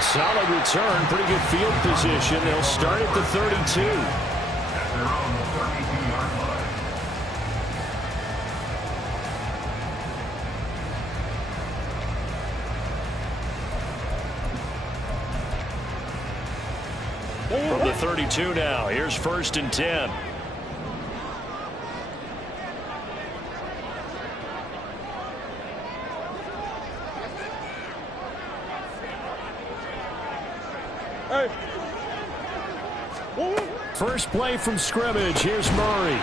Solid return, pretty good field position. They'll start at the 32. From the 32 now, here's 1st and 10. First play from scrimmage. Here's Murray.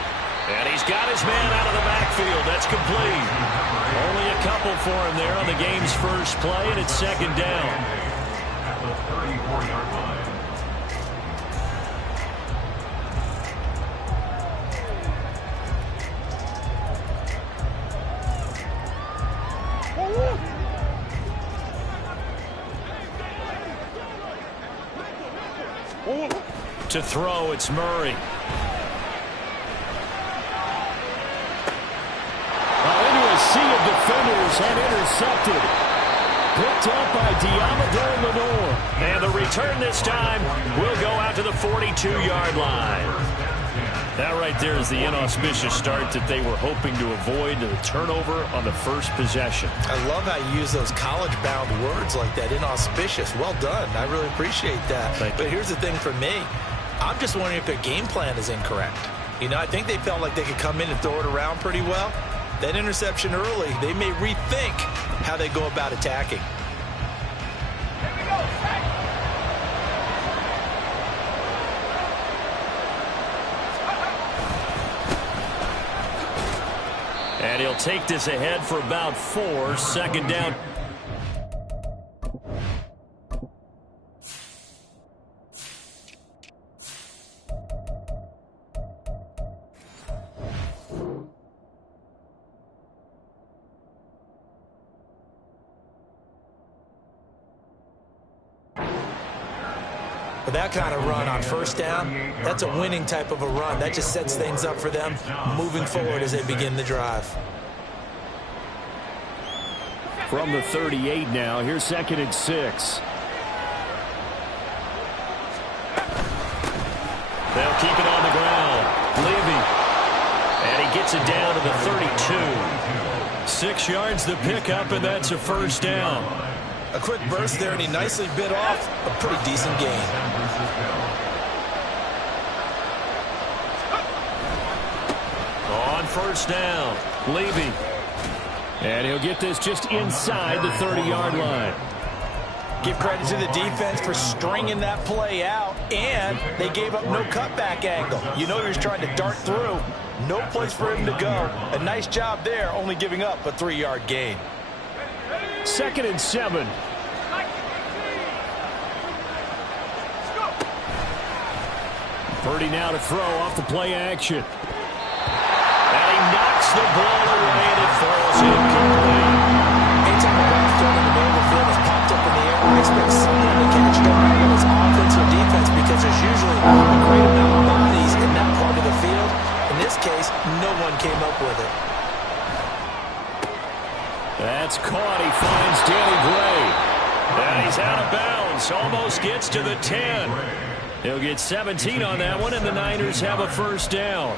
And he's got his man out of the backfield. That's complete. Only a couple for him there on the game's first play, and it's 2nd down. At the 34-yard line. To throw, it's Murray. Into a sea of defenders and intercepted. Picked up by Diamador Lenore. And the return this time will go out to the 42-yard line. That right there is the inauspicious start that they were hoping to avoid, the turnover on the first possession. I love how you use those college-bound words like that, inauspicious. Well done. I really appreciate that. But here's the thing for me. I'm just wondering if their game plan is incorrect. You know, I think they felt like they could come in and throw it around pretty well. That interception early, they may rethink how they go about attacking. And he'll take this ahead for about 4, 2nd down. But that kind of run on 1st down, that's a winning type of a run. That just sets things up for them moving forward as they begin the drive. From the 38 now, here's 2nd and 6. They'll keep it on the ground. Levy. And he gets it down to the 32. 6 yards the pickup, and that's a 1st down. A quick burst there, and he nicely bit off a pretty decent gain. On 1st down, Levy. And he'll get this just inside the 30-yard line. Give credit to the defense for stringing that play out, and they gave up no cutback angle. You know he was trying to dart through. No place for him to go. A nice job there, only giving up a 3-yard gain. 2nd and 7. Purdy now to throw off the play action. And he knocks the ball away, and it falls incomplete. Anytime a ball thrown in the middle of the field is popped up in the air, I expect someone to catch it, no matter whether it's offense or defense, because there's usually a great amount of bodies in that part of the field. In this case, no one came up with it. That's caught. He finds Danny Gray. And he's out of bounds. Almost gets to the 10. He'll get 17 on that one, and the Niners have a 1st down.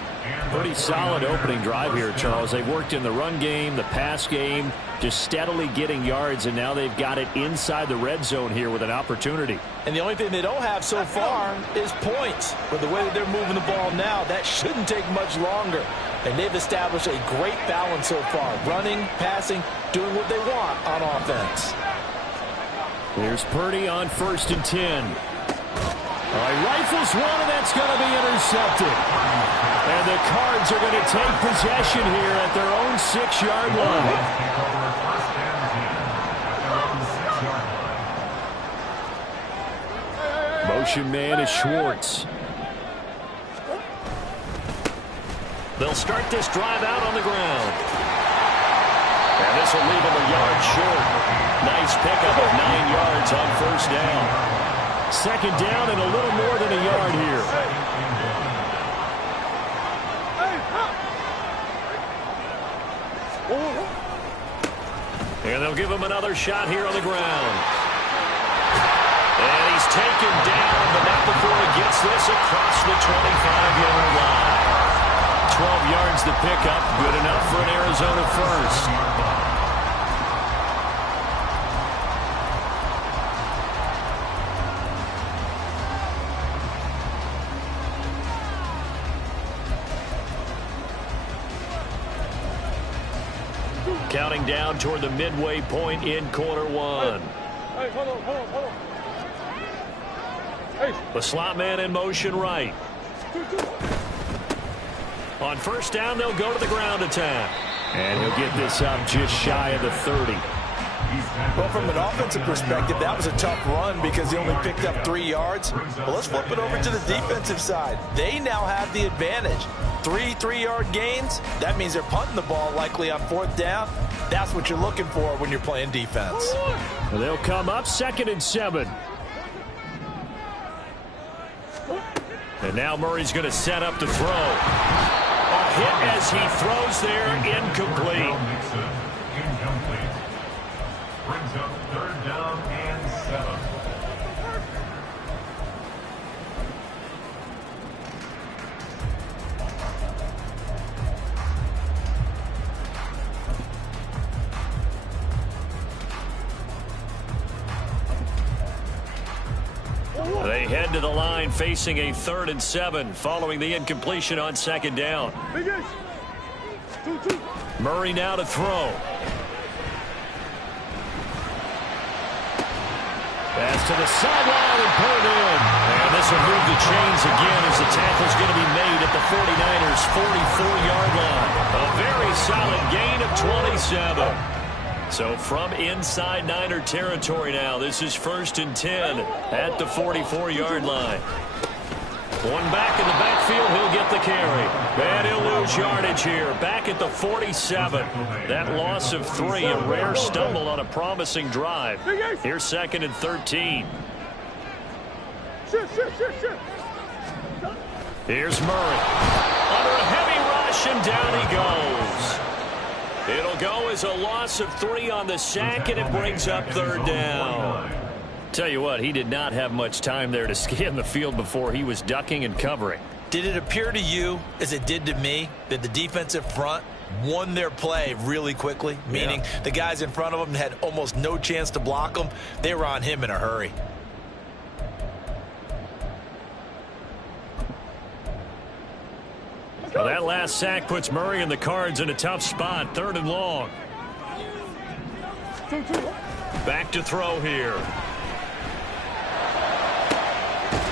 Pretty solid opening drive here, Charles. They've worked in the run game, the pass game, just steadily getting yards, and now they've got it inside the red zone here with an opportunity. And the only thing they don't have so far is points. But the way that they're moving the ball now, that shouldn't take much longer. And they've established a great balance so far. Running, passing, doing what they want on offense. Here's Purdy on 1st and 10. All right, rifles one, and that's going to be intercepted. And the Cards are going to take possession here at their own 6-yard line. Motion man is Schwartz. They'll start this drive out on the ground. And this will leave them a yard short. Nice pickup of 9 yards on 1st down. 2nd down and a little more than a yard here. And they'll give him another shot here on the ground. taken down, but not before he gets this across the 25-yard line. 12 yards to pick up. Good enough for an Arizona first. Counting down toward the midway point in quarter one. Hey, hold on. Hey. The slot man in motion right. On first down, they'll go to the ground attack. And he'll get this up just shy of the 30. Well, from an offensive perspective, that was a tough run because he only picked up 3 yards. Well, let's flip it over to the defensive side. They now have the advantage. 3 3-yard gains. That means they're punting the ball likely on fourth down. That's what you're looking for when you're playing defense. They'll come up 2nd and 7. And now Murray's going to set up to throw. A hit as he throws there, incomplete. Incomplete. Brings up 3rd down and 7. They head to the line facing a 3rd and 7 following the incompletion on 2nd down. Murray now to throw. Pass to the sideline and put it in. And this will move the chains again as the tackle's going to be made at the 49ers' 44-yard line. A very solid gain of 27. So from inside Niner territory now, this is 1st and 10 at the 44-yard line. One back in the backfield, he'll get the carry. And he'll lose yardage here. Back at the 47. That loss of 3, a rare stumble on a promising drive. Here's 2nd and 13. Here's Murray. Under a heavy rush, and down he goes. It'll go as a loss of 3 on the sack, and it brings up 3rd down. Tell you what, he did not have much time there to scan the field before he was ducking and covering. Did it appear to you, as it did to me, that the defensive front won their play really quickly? Meaning the guys in front of them had almost no chance to block him. They were on him in a hurry. Well, that last sack puts Murray and the Cards in a tough spot. 3rd and long. Back to throw here.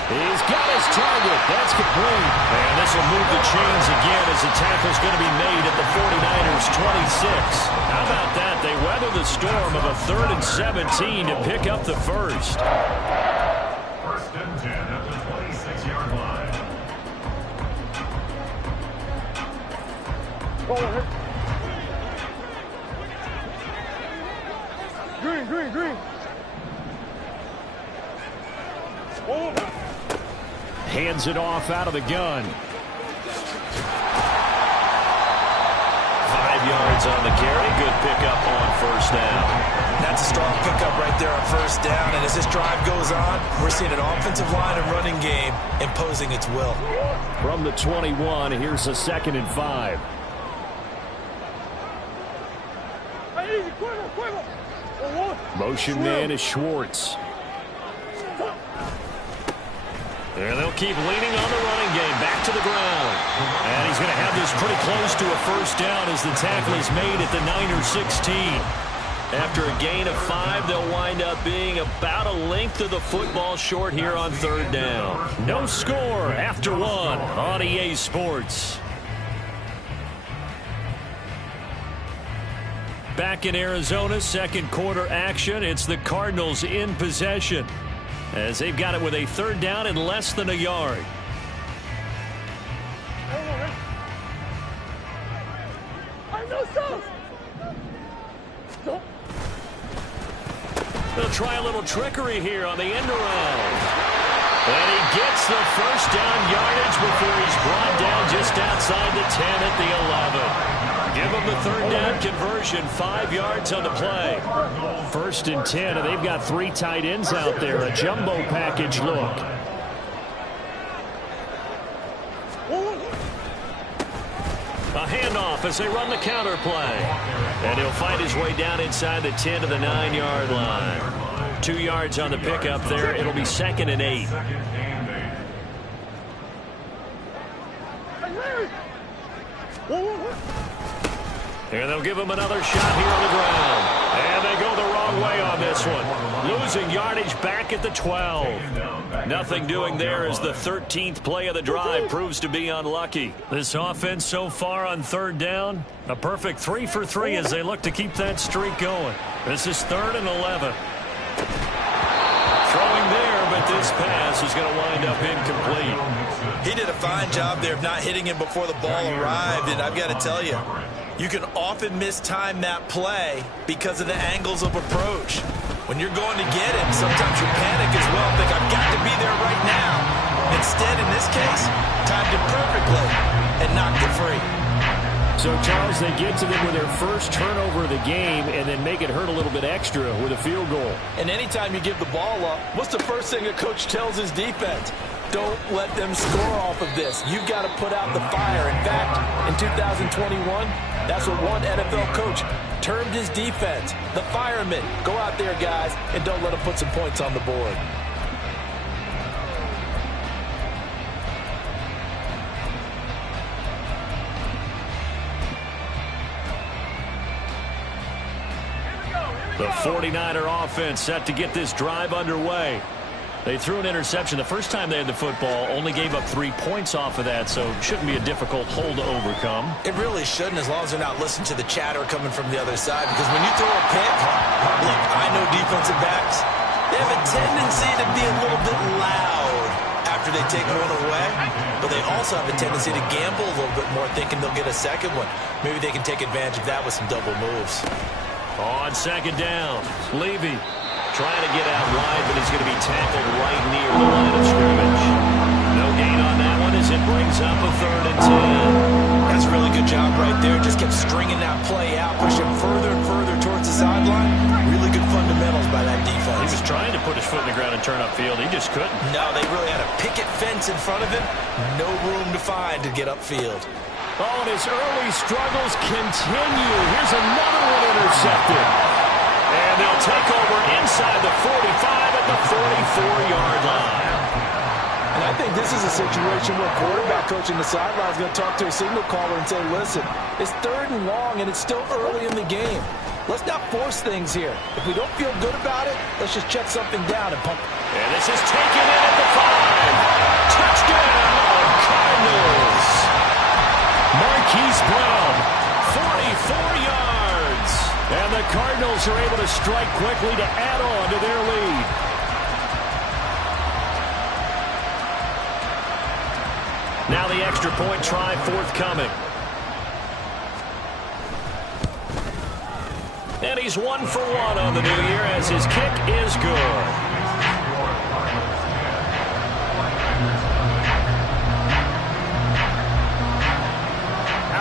He's got his target. That's complete. And this will move the chains again as the tackle's going to be made at the 49ers' 26. How about that? They weather the storm of a 3rd and 17 to pick up the first. 1st and 10 at the 26-yard line. Green. Hands it off out of the gun. 5 yards on the carry. Good pickup on 1st down. That's a strong pickup right there on 1st down. And as this drive goes on, we're seeing an offensive line and running game imposing its will. From the 21, here's a 2nd and 5. Motion man is Schwartz. And they'll keep leaning on the running game. Back to the ground. And he's going to have this pretty close to a 1st down as the tackle is made at the Niners' 16. After a gain of 5, they'll wind up being about a length of the football short here on 3rd down. No score after 1 on EA Sports. Back in Arizona, 2nd quarter action. It's the Cardinals in possession, as they've got it with a 3rd down and less than a yard. They'll try a little trickery here on the end around. And he gets the 1st down yardage before he's brought down just outside the 10 at the 11. Give them the third down conversion, 5 yards on the play. 1st and 10, and they've got 3 tight ends out there. A jumbo package look. A handoff as they run the counter play. And he'll find his way down inside the 10 to the 9-yard line. 2 yards on the pickup there. It'll be 2nd and 8. And they'll give him another shot here on the ground. And they go the wrong way on this one. Losing yardage back at the 12. Nothing doing there as the 13th play of the drive proves to be unlucky. This offense so far on 3rd down, a perfect 3 for 3 as they look to keep that streak going. This is 3rd and 11. Throwing there, but this pass is going to wind up incomplete. He did a fine job there of not hitting him before the ball arrived, and I've got to tell you, you can often mistime that play because of the angles of approach. When you're going to get him, sometimes you panic as well, think, I've got to be there right now. Instead, in this case, timed it perfectly and knocked it free. So, Charles, they get to them with their first turnover of the game and then make it hurt a little bit extra with a field goal. And anytime you give the ball up, what's the first thing a coach tells his defense? Don't let them score off of this. You've got to put out the fire. In fact, in 2021, that's what one NFL coach termed his defense, the firemen. Go out there, guys, and don't let them put some points on the board. The 49er offense set to get this drive underway. They threw an interception the first time they had the football, only gave up 3 points off of that, so it shouldn't be a difficult hole to overcome. It really shouldn't, as long as they're not listening to the chatter coming from the other side, because when you throw a pick, look, I know defensive backs, they have a tendency to be a little bit loud after they take one away, but they also have a tendency to gamble a little bit more, thinking they'll get a second one. Maybe they can take advantage of that with some double moves. On 2nd down, Levy trying to get out wide, but he's going to be tackled right near the line of scrimmage. No gain on that one as it brings up a 3rd and 10. That's a really good job right there. Just kept stringing that play out, pushing further and further towards the sideline. Really good fundamentals by that defense. He was trying to put his foot in the ground and turn upfield. He just couldn't. No, they really had a picket fence in front of him. No room to find to get upfield. Oh, and his early struggles continue. Here's another one intercepted. And they'll take over inside the 45 at the 44-yard line. And I think this is a situation where quarterback coach in the sideline is going to talk to a signal caller and say, listen, it's 3rd and long, and it's still early in the game. Let's not force things here. If we don't feel good about it, let's just check something down and pump. And this is taken in at the 5. Touchdown, Cardinals. Marquise Brown, 44 yards. And the Cardinals are able to strike quickly to add on to their lead. Now the extra point try forthcoming. And he's 1 for 1 on the new year as his kick is good.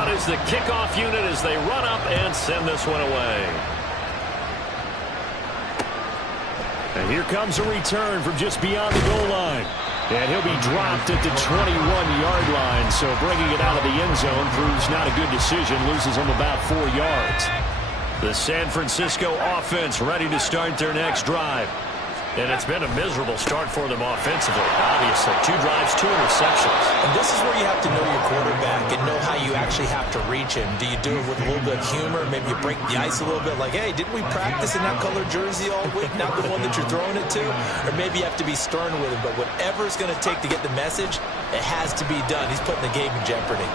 Is the kickoff unit as they run up and send this one away. And here comes a return from just beyond the goal line. And he'll be dropped at the 21-yard line, so bringing it out of the end zone proves not a good decision, loses him about 4 yards. The San Francisco offense ready to start their next drive. And it's been a miserable start for them offensively, obviously. 2 drives, 2 interceptions. And this is where you have to know your quarterback and know how you actually have to reach him. Do you do it with a little bit of humor? Maybe you break the ice a little bit, like, hey, didn't we practice in that color jersey all week, not the one that you're throwing it to? Or maybe you have to be stern with him. But whatever it's going to take to get the message, it has to be done. He's putting the game in jeopardy.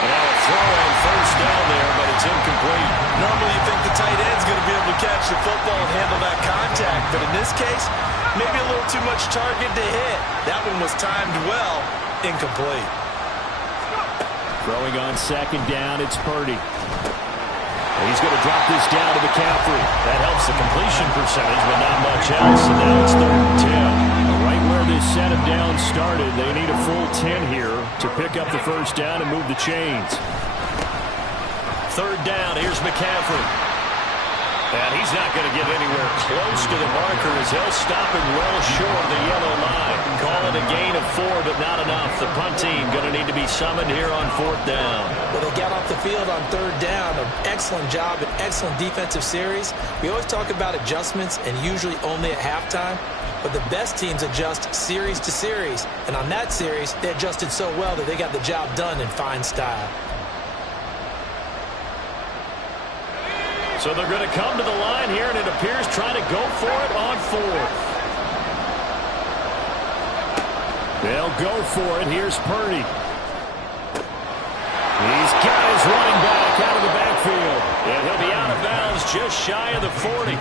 Now a throw on 1st down there, but it's incomplete. Normally you think the tight end's going to be able to catch the football and handle that contact, but in this case, maybe a little too much target to hit. That one was timed well, incomplete. Throwing on 2nd down, it's Purdy. He's going to drop this down to McCaffrey. That helps the completion percentage, but not much else, and now it's 3rd and 10. Right where this set of downs started, they need a full 10 here to pick up the 1st down and move the chains. third down. Here's McCaffrey. And he's not going to get anywhere close to the marker as he'll stop him well short of the yellow line. Call it a gain of 4, but not enough. The punt team going to need to be summoned here on fourth down. Well, they got off the field on third down. An excellent job, an excellent defensive series. We always talk about adjustments and usually only at halftime. But the best teams adjust series to series. And on that series, they adjusted so well that they got the job done in fine style. So they're going to come to the line here, and it appears trying to go for it on fourth. They'll go for it. Here's Purdy. He's got his running back out of the backfield. And he'll be out of bounds just shy of the 40.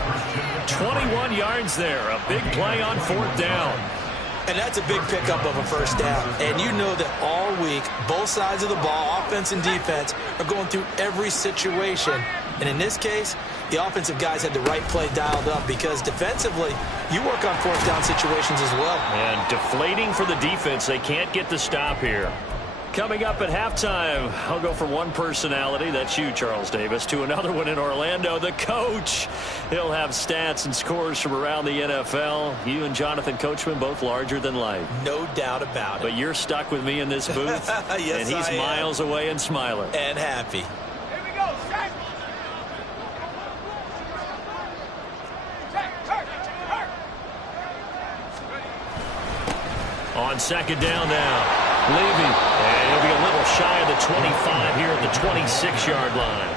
21 yards there. A big play on fourth down. And that's a big pickup of a first down. And you know that all week, both sides of the ball, offense and defense, are going through every situation. And in this case, the offensive guys had the right play dialed up because defensively, you work on fourth down situations as well. And deflating for the defense. They can't get the stop here. Coming up at halftime, I'll go from one personality, that's you, Charles Davis, to another one in Orlando, the coach. He'll have stats and scores from around the NFL. You and Jonathan Coachman, both larger than life. No doubt about it. But you're stuck with me in this booth. Yes, and he's miles away and smiling. And happy. Here we go, Shaq. On second down now. Levy, and he'll be a little shy of the 25 here at the 26-yard line.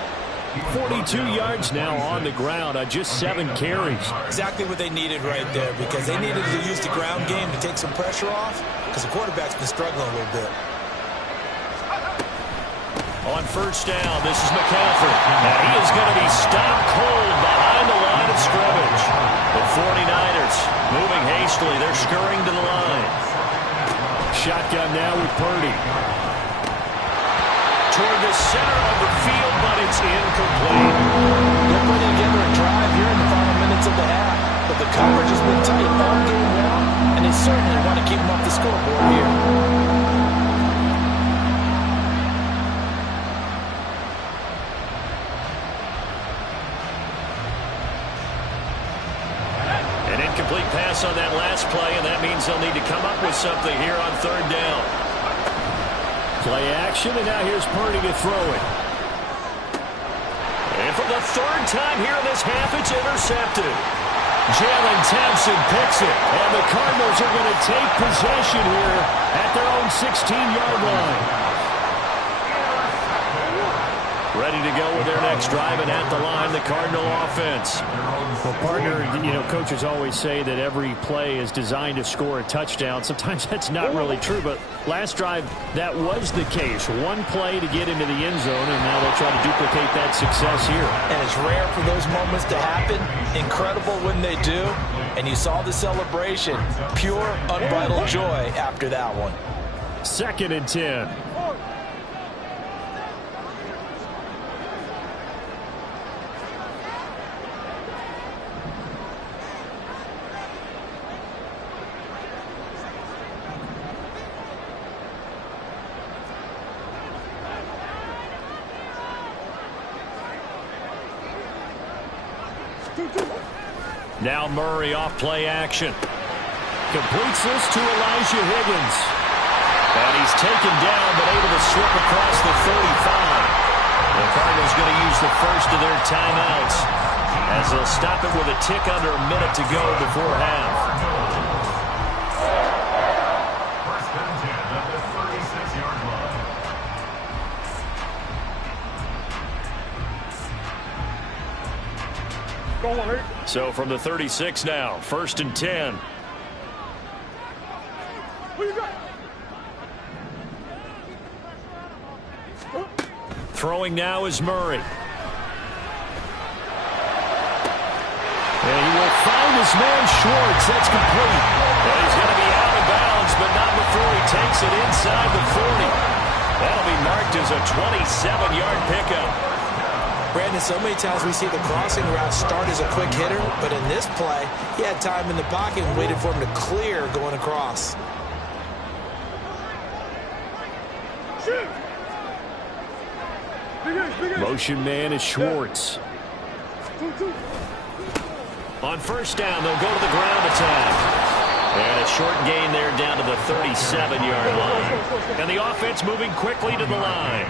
42 yards now on the ground on just 7 carries. Exactly what they needed right there because they needed to use the ground game to take some pressure off because the quarterback's been struggling a little bit. On first down, this is McCaffrey. And he is going to be stopped cold behind the line of scrimmage. The 49ers moving hastily. They're scurrying to the line. Shotgun now with Purdy. Toward the center of the field, but it's incomplete. They're putting together a drive here in the final minutes of the half. But the coverage has been tight all game long, and they certainly want to keep them off the scoreboard here. Incomplete pass on that last play, and that means they'll need to come up with something here on third down. Play action, and now here's Purdy to throw it. And for the third time here in this half, it's intercepted. Jalen Thompson picks it, and the Cardinals are going to take possession here at their own 16-yard line. Ready to go with their next drive, and at the line, the Cardinal offense. Well, partner, you know, coaches always say that every play is designed to score a touchdown. Sometimes that's not really true, but last drive, that was the case. One play to get into the end zone, and now they'll try to duplicate that success here. And it's rare for those moments to happen. Incredible when they do. And you saw the celebration. Pure, unbridled joy after that one. 2nd and 10. Now Murray off play action. Completes this to Elijah Higgins. And he's taken down but able to slip across the 35. The Cardinals going to use the first of their timeouts as they'll stop it with a tick under a minute to go before half. First and 10 at the 36-yard line. Go on, Rick. So from the 36 now, 1st and 10. What you got? Throwing now is Murray. And he will find his man Schwartz. That's complete. And he's going to be out of bounds, but not before he takes it inside the 40. That'll be marked as a 27-yard pickup. Brandon, so many times we see the crossing route start as a quick hitter, but in this play, he had time in the pocket and waited for him to clear going across. Shoot! Motion man is Schwartz. On first down, they'll go to the ground attack. And a short gain there down to the 37-yard line. And the offense moving quickly to the line.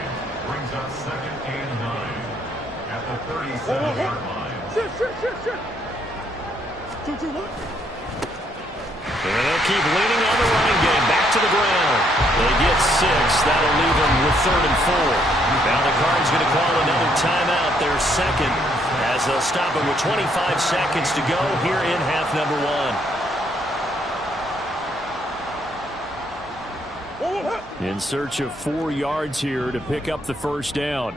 Brings up 2nd and 9 at the 37-yard line. And they'll keep leaning on the running game. Back to the ground. They get 6. That'll leave them with 3rd and 4. Now the Cards going to call another timeout, their second, as they'll stop it with 25 seconds to go here in half number 1. In search of 4 yards here to pick up the first down.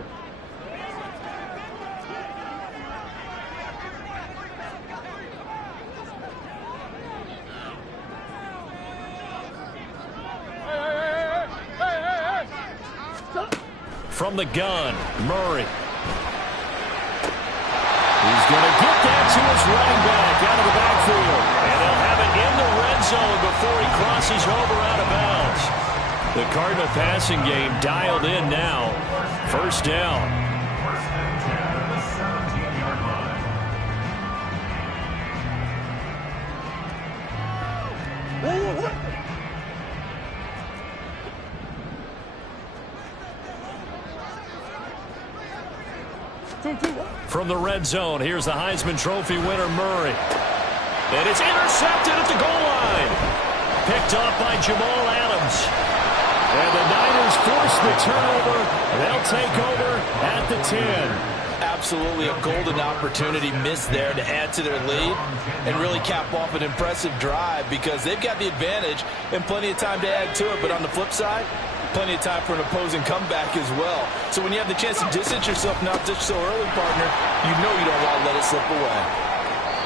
From the gun, Murray. He's going to get that to his running back out of the backfield. And they'll have it in the red zone before he crosses over out of bounds. The Cardinal passing game dialed in now. First down. First and 10 at the 17-yard line. From the red zone, here's the Heisman Trophy winner, Murray. And it's intercepted at the goal line. Picked off by Jamal Adams. And the Niners force the turnover. They'll take over at the 10. Absolutely a golden opportunity missed there to add to their lead and really cap off an impressive drive because they've got the advantage and plenty of time to add to it. But on the flip side, plenty of time for an opposing comeback as well. So when you have the chance to distance yourself not just so early, partner, you know you don't want to let it slip away.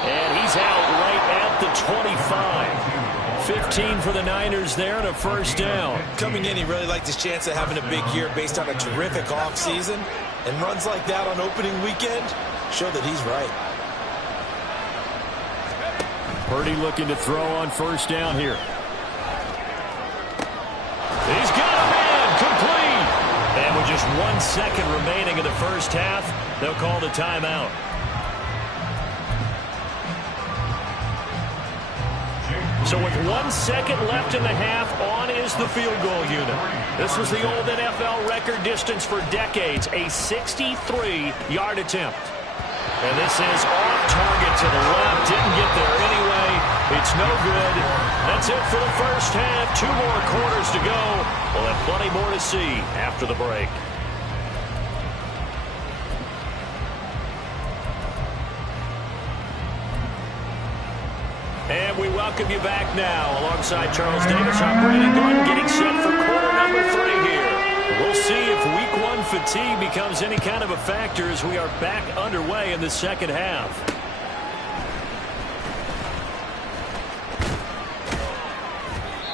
And he's out right at the 25. 15 for the Niners there and a first down. Coming in, he really liked his chance of having a big year based on a terrific offseason. And runs like that on opening weekend show that he's right. Purdy looking to throw on first down here. He's got a man complete. And with just 1 second remaining in the first half, they'll call the timeout. So with 1 second left in the half, on is the field goal unit. This was the old NFL record distance for decades, a 63-yard attempt. And this is off target to the left. Didn't get there anyway. It's no good. That's it for the first half. 2 more quarters to go. We'll have plenty more to see after the break. And we welcome you back now alongside Charles Davis. I'm Brandon Gordon getting set for quarter number 3 here. We'll see if week 1 fatigue becomes any kind of a factor as we are back underway in the second half.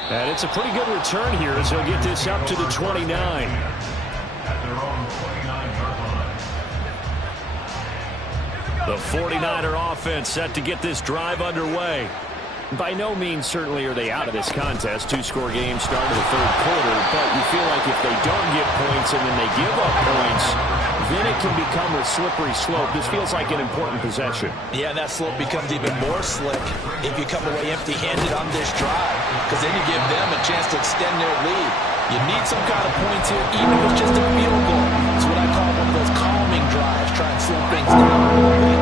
And it's a pretty good return here as he'll get this up to the 29. At their own 29-yard line. The 49er offense set to get this drive underway. By no means certainly are they out of this contest. 2-score game start of the 3rd quarter, but you feel like if they don't get points and then they give up points, then it can become a slippery slope. This feels like an important possession. Yeah, and that slope becomes even more slick if you come away empty-handed on this drive, because then you give them a chance to extend their lead. You need some kind of points here, even if it's just a field goal. It's what I call one of those calming drives, try and slow things down a little bit.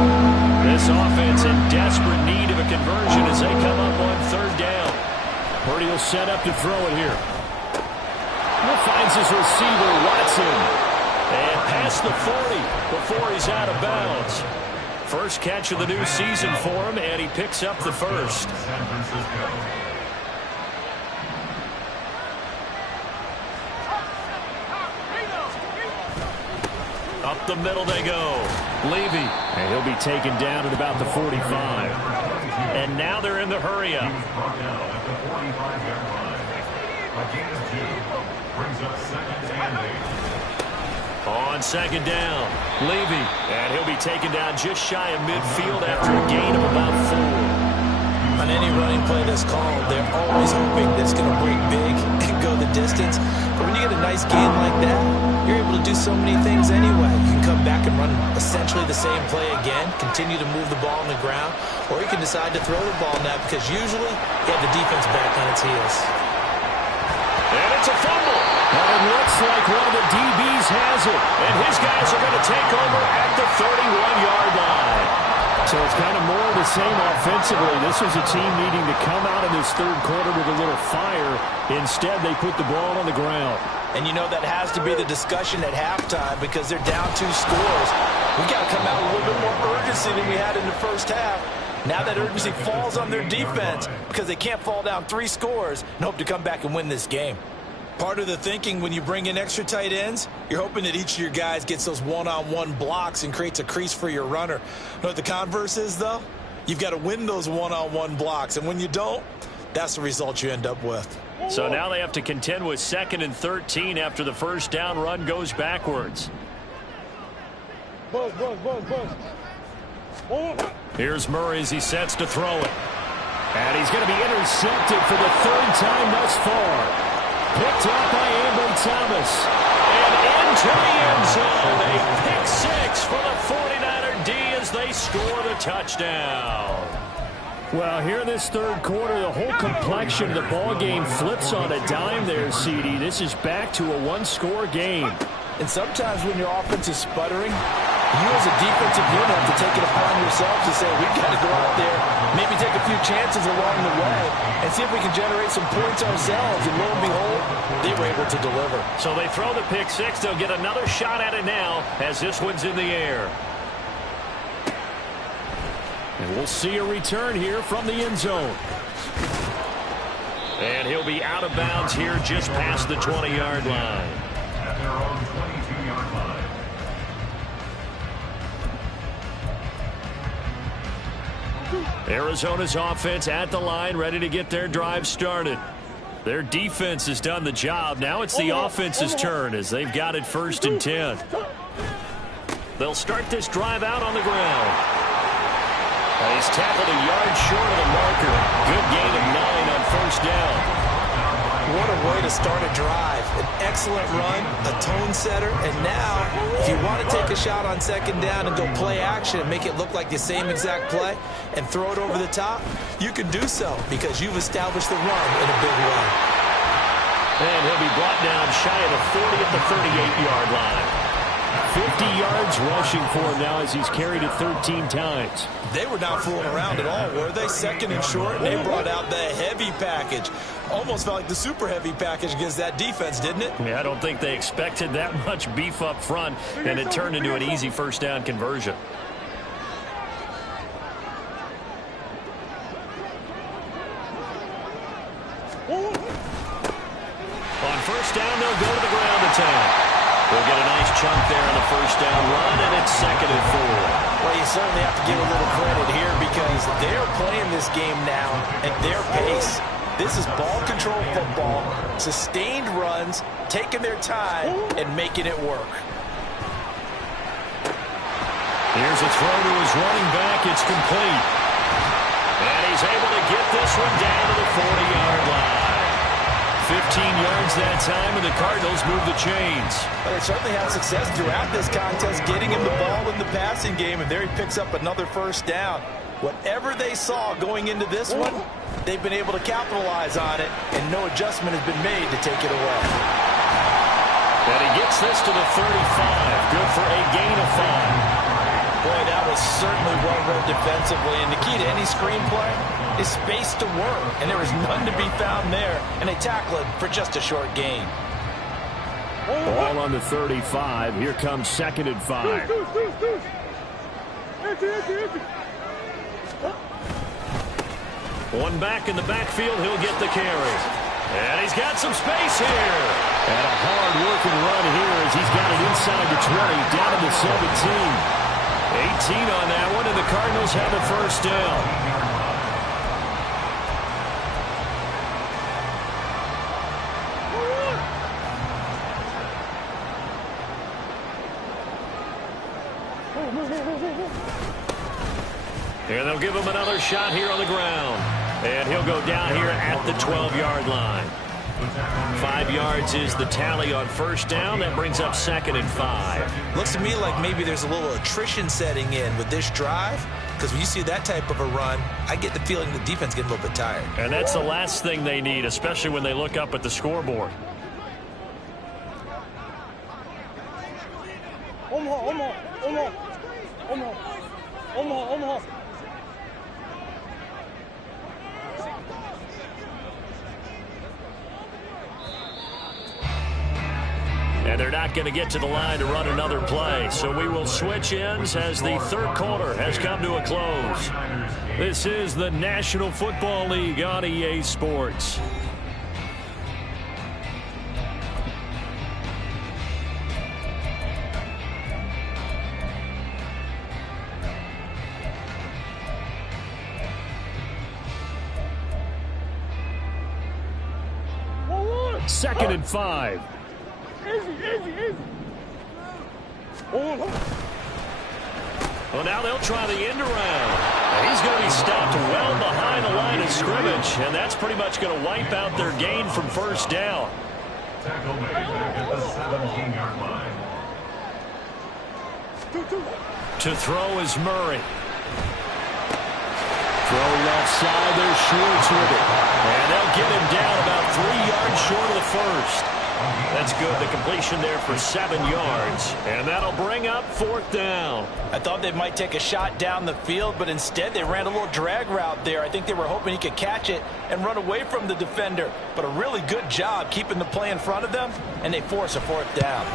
This offense in desperate need of a conversion as they come up on 3rd down. Purdy will set up to throw it here. He finds his receiver, Watson. And past the 40 before he's out of bounds. First catch of the new season for him, and he picks up the first. San Francisco. Up the middle they go. Levy. And he'll be taken down at about the 45. And now they're in the hurry up. Brought down at the 45-yard line. Again, 2. Brings up 2nd and 8. On 2nd down, Levy. And he'll be taken down just shy of midfield after a gain of about 4. On any running play that's called, they're always hoping that it's going to break big and go the distance. But when you get a nice gain like that, you're able to do so many things anyway. You can come back and run essentially the same play again, continue to move the ball on the ground, or you can decide to throw the ball now because usually you have the defense back on its heels. And it's a fumble. And it looks like one of the DBs has it. And his guys are going to take over at the 31-yard line. So it's kind of more of the same offensively. This was a team needing to come out in this third quarter with a little fire. Instead, they put the ball on the ground. And you know that has to be the discussion at halftime because they're down 2 scores. We got to come out with a little bit more urgency than we had in the first half. Now that urgency falls on their defense because they can't fall down 3 scores and hope to come back and win this game. Part of the thinking when you bring in extra tight ends, you're hoping that each of your guys gets those one-on-one blocks and creates a crease for your runner. You know what the converse is, though? You've got to win those one-on-one blocks, and when you don't, that's the result you end up with. So now they have to contend with 2nd and 13 after the first down run goes backwards. Here's Murray as he sets to throw it. And he's going to be intercepted for the 3rd time thus far. Picked up by Ambry Thomas. And into the end zone. A pick 6 for the 49er D as they score the touchdown. Well, here in this third quarter, the whole complexion of the ball game flips on a dime there, CD. This is back to a 1-score game. And sometimes when your offense is sputtering, you as a defensive unit have to take it upon yourself to say, we've got to go out there, maybe take a few chances along the way and see if we can generate some points ourselves. And lo and behold, they were able to deliver. So they throw the pick 6. They'll get another shot at it now as this one's in the air. And we'll see a return here from the end zone. And he'll be out of bounds here just past the 20-yard line. At their own 22-yard line. Arizona's offense at the line, ready to get their drive started. Their defense has done the job. Now it's the offense's turn as they've got it 1st and 10. They'll start this drive out on the ground. And he's tackled a yard short of the marker. Good gain of 9 on 1st down. What a way to start a drive. An excellent run, a tone setter, and now if you want to take a shot on 2nd down and go play action and make it look like the same exact play and throw it over the top, you can do so because you've established the run in a big way. And he'll be brought down shy of the 40 at the 38-yard line. 50 yards rushing for him now as he's carried it 13 times. They were not fooling around at all, were they? 2nd and short, and they brought out the heavy package. Almost felt like the super heavy package against that defense, didn't it? Yeah, I don't think they expected that much beef up front, and it turned into an easy 1st down conversion. On 1st down, they'll go to the ground attack. They'll get a nice chunk there on the 1st down run, and it's 2nd and 4. Well, you certainly have to give a little credit here because they're playing this game now at their pace. This is ball control football, sustained runs, taking their time, and making it work. Here's a throw to his running back. It's complete. And he's able to get this one down to the 40-yard line. 15 yards that time, and the Cardinals move the chains. Well, they certainly had success throughout this contest, getting him the ball in the passing game, and there he picks up another 1st down. Whatever they saw going into this one, they've been able to capitalize on it, and no adjustment has been made to take it away. And he gets this to the 35. Good for a gain of 5. Boy, that was certainly well read defensively, and the key to any screenplay is space to work, and there was none to be found there, and they tackle it for just a short gain. Ball on the 35. Here comes 2nd and 5. One back in the backfield. He'll get the carry. And he's got some space here. And a hard-working run here as he's got it inside the 20, down to the 17. 18 on that one, and the Cardinals have a 1st down. And they'll give him another shot here on the ground. And he'll go down here at the 12-yard line. 5 yards is the tally on first down. That brings up 2nd and 5. Looks to me like maybe there's a little attrition setting in with this drive, because when you see that type of a run, I get the feeling the defense getting a little bit tired. And that's the last thing they need, especially when they look up at the scoreboard. And they're not going to get to the line to run another play. So we will switch ends as the third quarter has come to a close. This is the National Football League on EA Sports. Second and 5. Easy. Well, now they'll try the end around. And he's going to be stopped well behind the line of scrimmage, and that's pretty much going to wipe out their gain from first down. Tackle made back at the 17-yard line. To throw is Murray. Throw left side, there's Schwartz with it. And they'll get him down about 3 yards short of the first. That's good. The completion there for 7 yards. And that'll bring up 4th down. I thought they might take a shot down the field, but instead they ran a little drag route there. I think they were hoping he could catch it and run away from the defender. But a really good job keeping the play in front of them, and they force a 4th down.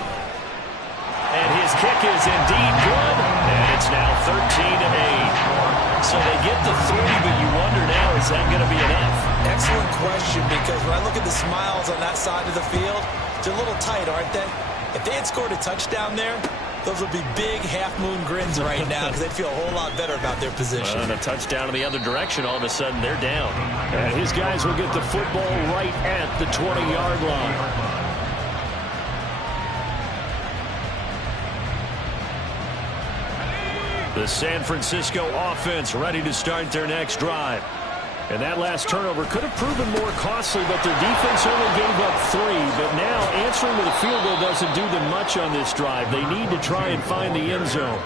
And his kick is indeed good. And it's now 13-8. So they get the 3, but you wonder now, is that going to be enough? Excellent question, because when I look at the smiles on that side of the field, they're a little tight, aren't they? If they had scored a touchdown there, those would be big half-moon grins right now, because they'd feel a whole lot better about their position. And a touchdown in the other direction, all of a sudden they're down. And his guys will get the football right at the 20-yard line. The San Francisco offense ready to start their next drive. And that last turnover could have proven more costly, but their defense only gave up 3. But now answering with a field goal doesn't do them much on this drive. They need to try and find the end zone.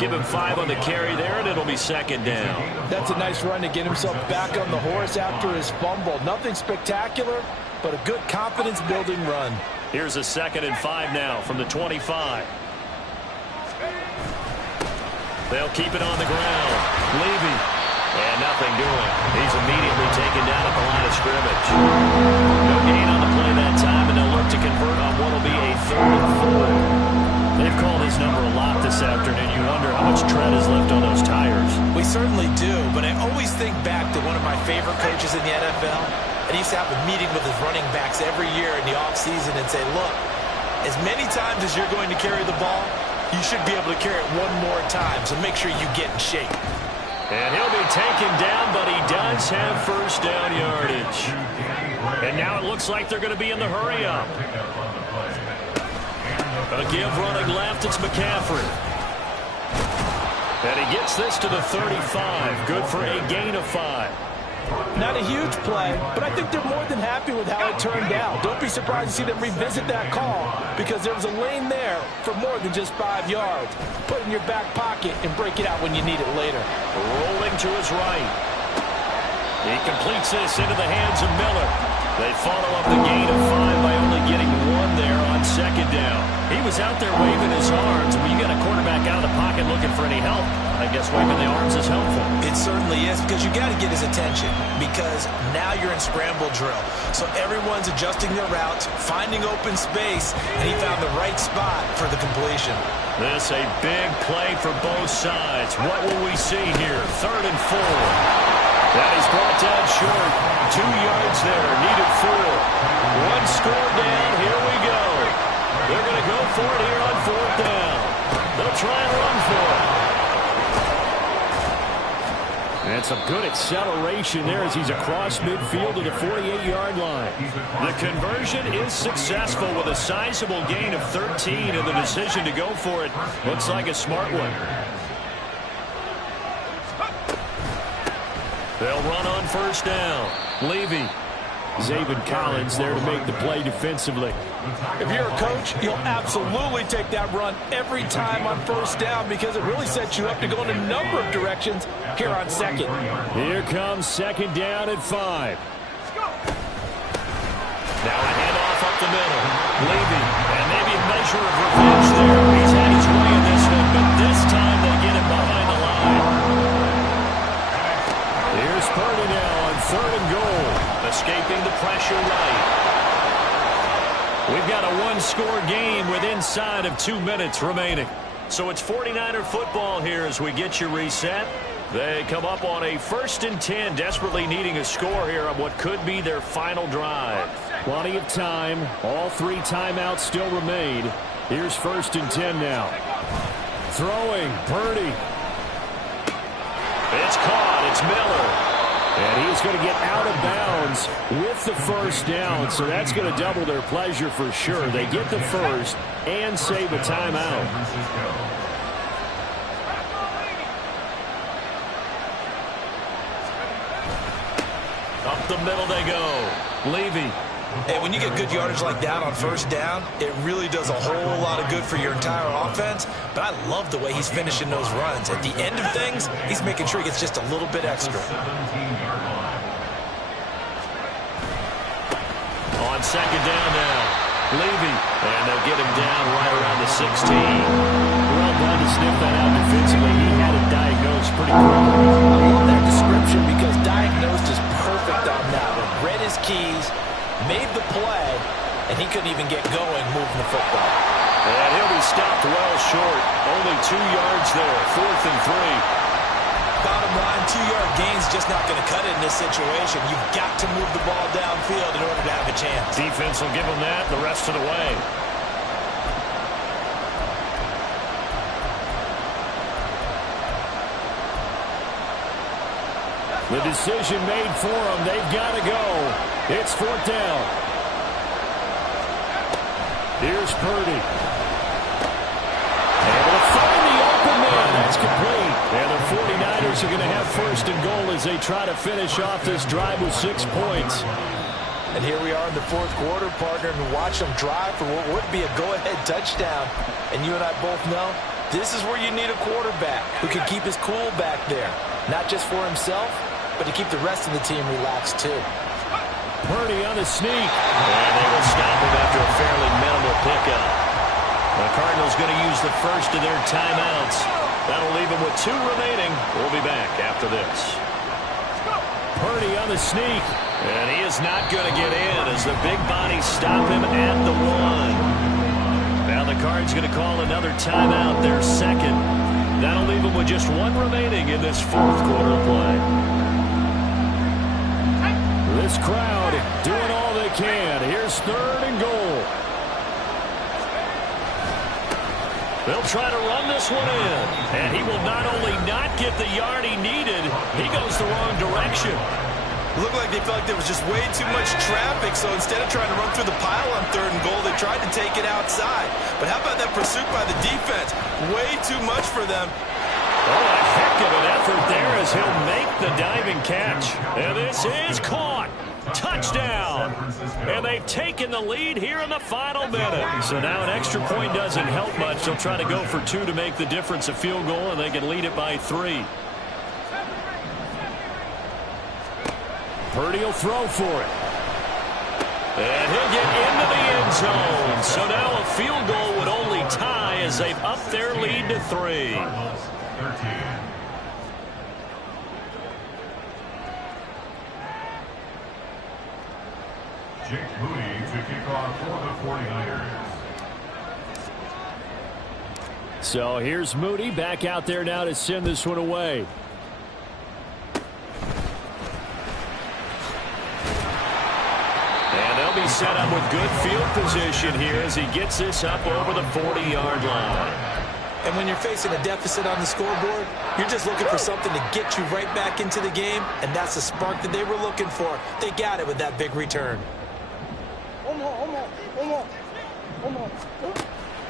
Give him 5 on the carry there, and it'll be 2nd down. That's a nice run to get himself back on the horse after his fumble. Nothing spectacular, but a good confidence-building run. Here's a 2nd and 5 now from the 25. They'll keep it on the ground. Levy. And nothing doing. He's immediately taken down at the line of scrimmage. No gain on the play that time, and they'll look to convert on what will be a 3rd and 4. They've called his number a lot this afternoon. You wonder how much tread is left on those tires. We certainly do, but I always think back to one of my favorite coaches in the NFL. And he used to have a meeting with his running backs every year in the offseason and say, look, as many times as you're going to carry the ball, you should be able to carry it one more time, so make sure you get in shape. And he'll be taken down, but he does have first down yardage. And now it looks like they're going to be in the hurry-up. A give running left, it's McCaffrey. And he gets this to the 35. Good for a gain of 5. Not a huge play, but I think they're more than happy with how it turned out. Don't be surprised to see them revisit that call, because there was a lane there for more than just 5 yards. Put it in your back pocket and break it out when you need it later. Rolling to his right. He completes this into the hands of Miller. They follow up the gain of 5 by only getting 1 there on 2nd down. He was out there waving his arms. When you got a quarterback out of the pocket looking for any help, I guess waving the arms is helpful. It certainly is, because you got to get his attention, because now you're in scramble drill. So everyone's adjusting their routes, finding open space, and he found the right spot for the completion. This a big play for both sides. What will we see here? 3rd and 4. That is brought down short. 2 yards there. Needed 4. 1 score down. Here we go. They're going to go for it here on 4th down. They'll try and run for it. And some good acceleration there as he's across midfield to the 48-yard line. The conversion is successful with a sizable gain of 13, and the decision to go for it looks like a smart one. They'll They'll run on first down. Levy. Zaven Collins there to make the play defensively. If you're a coach, you'll absolutely take that run every time on first down because it really sets you up to go in a number of directions here on second. Here comes second down at 5. Now a handoff up the middle. Levy, and maybe a measure of revenge there. He's had his way in this one, but this time they get him behind the line. Here's Purdy now on 3rd and goal. Escaping the pressure right. We've got a one-score game with inside of 2 minutes remaining. So it's 49er football here as we get you reset. They come up on a 1st and 10, desperately needing a score here on what could be their final drive. Plenty of time. All 3 timeouts still remain. Here's 1st and 10 now. Throwing, Purdy. It's caught. It's Miller. And he's going to get out of bounds with the first down, so that's going to double their pleasure for sure. They get the first and save a timeout. Up the middle they go. Levy. Hey, when you get good yardage like that on first down, it really does a whole lot of good for your entire offense. But I love the way he's finishing those runs. At the end of things, he's making sure he gets just a little bit extra. On second down now, Levy. And they'll get him down right around the 16. Well done to sniff that out defensively. He had it diagnosed pretty quickly. I love that description because diagnosed is perfect on that one. Read his keys, made the play, and he couldn't even get going moving the football. And he'll be stopped well short. Only 2 yards there, 4th and 3. Bottom line, 2-yard gain's just not going to cut it in this situation. You've got to move the ball downfield in order to have a chance. Defense will give them that the rest of the way. The decision made for them. They've got to go. It's 4th down. Here's Purdy. Able to find the open man. That's complete. And the 49ers are going to have 1st and goal as they try to finish off this drive with 6 points. And here we are in the 4th quarter, partner, and watch them drive for what would be a go-ahead touchdown. And you and I both know this is where you need a quarterback who can keep his cool back there. Not just for himself, but to keep the rest of the team relaxed too. Purdy on the sneak. And they will stop him after a fairly minimal pickup. The Cardinals going to use the first of their timeouts. That'll leave them with 2 remaining. We'll be back after this. Purdy on the sneak. And he is not going to get in as the big bodies stop him at the 1. Now the Cards going to call another timeout, their 2nd. That'll leave them with just 1 remaining in this 4th quarter play. This crowd doing all they can. Here's 3rd and goal. They'll try to run this one in. And he will not only not get the yard he needed, he goes the wrong direction. Looked like they felt like there was just way too much traffic, so instead of trying to run through the pile on 3rd and goal, they tried to take it outside. But how about that pursuit by the defense? Way too much for them. Oh, a heck of an effort there as he'll make the diving catch. And this is caught. Touchdown. And they've taken the lead here in the final minute. So now an extra point doesn't help much. They'll try to go for 2 to make the difference a field goal, and they can lead it by 3. Purdy will throw for it. And he'll get into the end zone. So now a field goal would only tie as they've upped their lead to 3. 13. Jake Moody to kick off for the 49ers. So here's Moody back out there now to send this one away. And they'll be set up with good field position here as he gets this up over the 40-yard line. And when you're facing a deficit on the scoreboard, you're just looking for something to get you right back into the game, and that's the spark that they were looking for. They got it with that big return.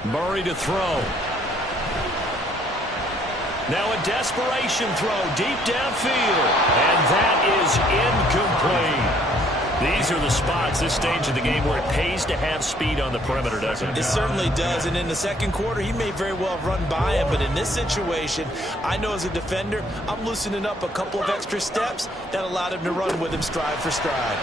Murray to throw. Now a desperation throw deep downfield. And that is incomplete. These are the spots, this stage of the game, where it pays to have speed on the perimeter, doesn't it? It certainly does. And in the second quarter, he may very well run by him. But in this situation, I know as a defender, I'm loosening up a couple of extra steps that allowed him to run with him stride for stride.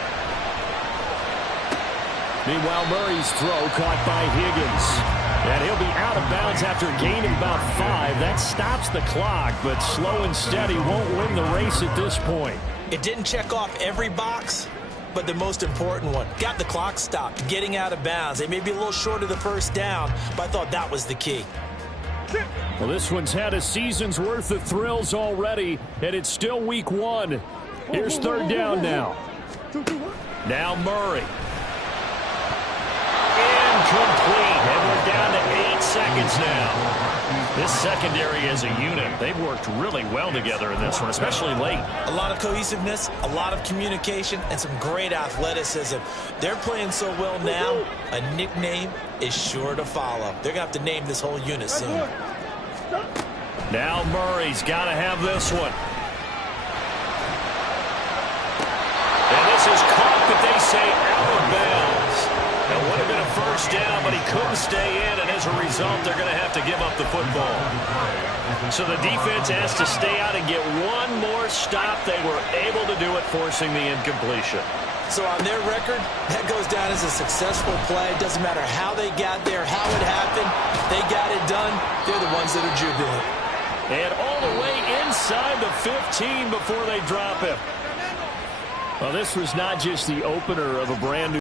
Meanwhile, Murray's throw caught by Higgins. And he'll be out of bounds after gaining about 5. That stops the clock, but slow and steady won't win the race at this point. It didn't check off every box, but the most important one. Got the clock stopped, getting out of bounds. They may be a little short of the first down, but I thought that was the key. Well, this one's had a season's worth of thrills already, and it's still week 1. Here's third down now. Now Murray. Incomplete, and we're down to 8 seconds now. This secondary as a unit, they've worked really well together in this one, especially late. A lot of cohesiveness, a lot of communication, and some great athleticism. They're playing so well now, a nickname is sure to follow. They're going to have to name this whole unit soon. Now Murray's got to have this one. And this is caught, but they say out of bounds. That would have been a first down, but he couldn't stay in, and as a result, they're going to have to give up the football. So the defense has to stay out and get one more stop. They were able to do it, forcing the incompletion. So on their record, that goes down as a successful play. It doesn't matter how they got there, how it happened. They got it done. They're the ones that are jubilant. And all the way inside the 15 before they drop him. Well, this was not just the opener of a brand new